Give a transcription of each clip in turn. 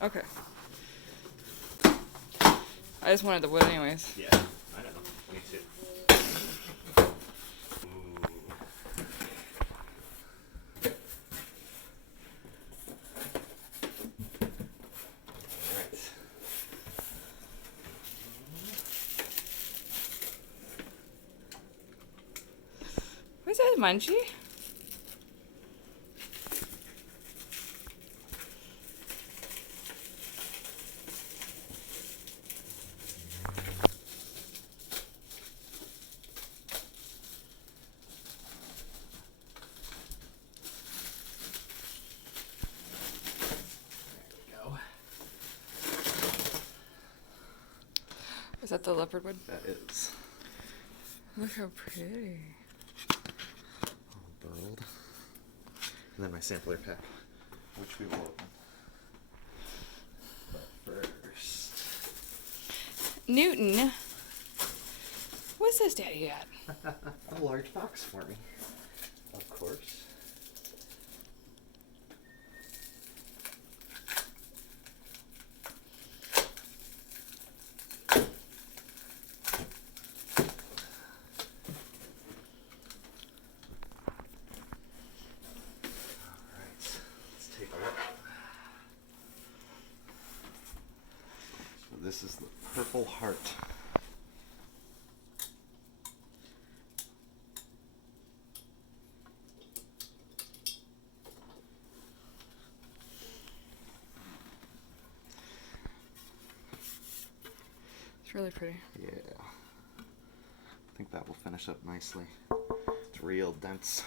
Okay. I just wanted the wood anyways. Yeah, I know. Me too. Ooh. Alright. What is that, munchie? Is that the leopard wood? That is. Look how pretty. All burled. And then my sampler pack, which we will open. But first. Newton. What's this daddy got? A large box for me. Of course. This is the Purple Heart. It's really pretty. Yeah. I think that will finish up nicely. It's real dense.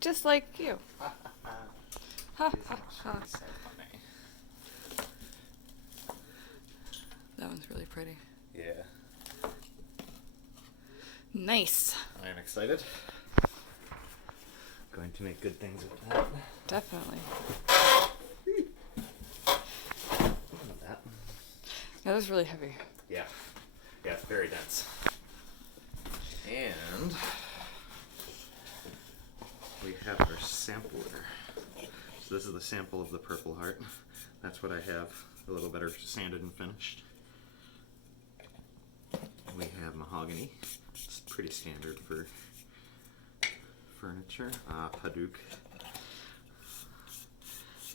Just like you. Ha ha ha. That one's really pretty. Yeah. Nice. I am excited. Going to make good things with that. Definitely. That. That was really heavy. Yeah. Yeah, it's very dense. And we have our sampler. So this is the sample of the Purple Heart. That's what I have, a little better sanded and finished. We have mahogany. It's pretty standard for furniture. Paduk.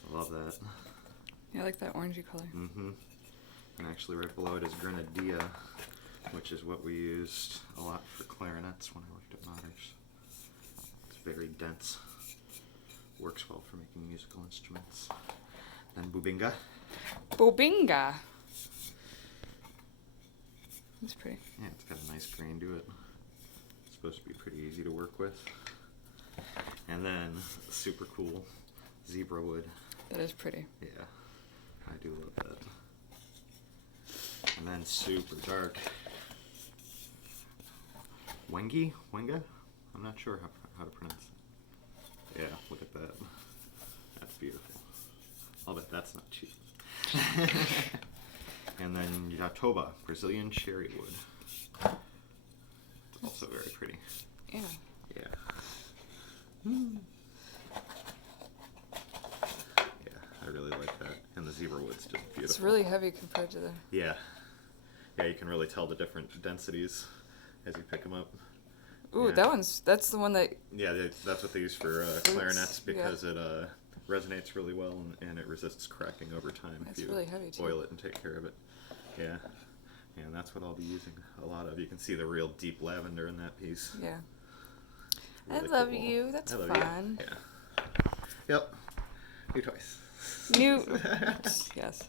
I love that. Yeah, I like that orangey color. Mm-hmm. And actually right below it is Grenadilla, which is what we used a lot for clarinets when I worked at Motters. It's very dense. Works well for making musical instruments. Then Bubinga. Bobinga. That's pretty. Yeah, it's got a nice grain to it. It's supposed to be pretty easy to work with. And then super cool zebra wood. That is pretty. Yeah, I do love that. And then super dark Wengi? Wenga? I'm not sure how to pronounce it. Yeah, look at that. That's beautiful. I'll bet that's not cheap. And then Jatoba, Brazilian cherry wood. It's also very pretty. Yeah. Yeah. Yeah, I really like that. And the zebra wood's just beautiful. It's really heavy compared to the... Yeah. Yeah, you can really tell the different densities as you pick them up. Ooh, Yeah. that's the one that... Yeah, that's what they use for clarinets because it resonates really well and it resists cracking over time It's if you really heavy too. boil it and take care of it. Yeah. And that's what I'll be using a lot of. You can see the real deep lavender in that piece. Yeah. Really I love cool. you. That's I love fun. You. Yeah. Yep. You twice. New... Yes.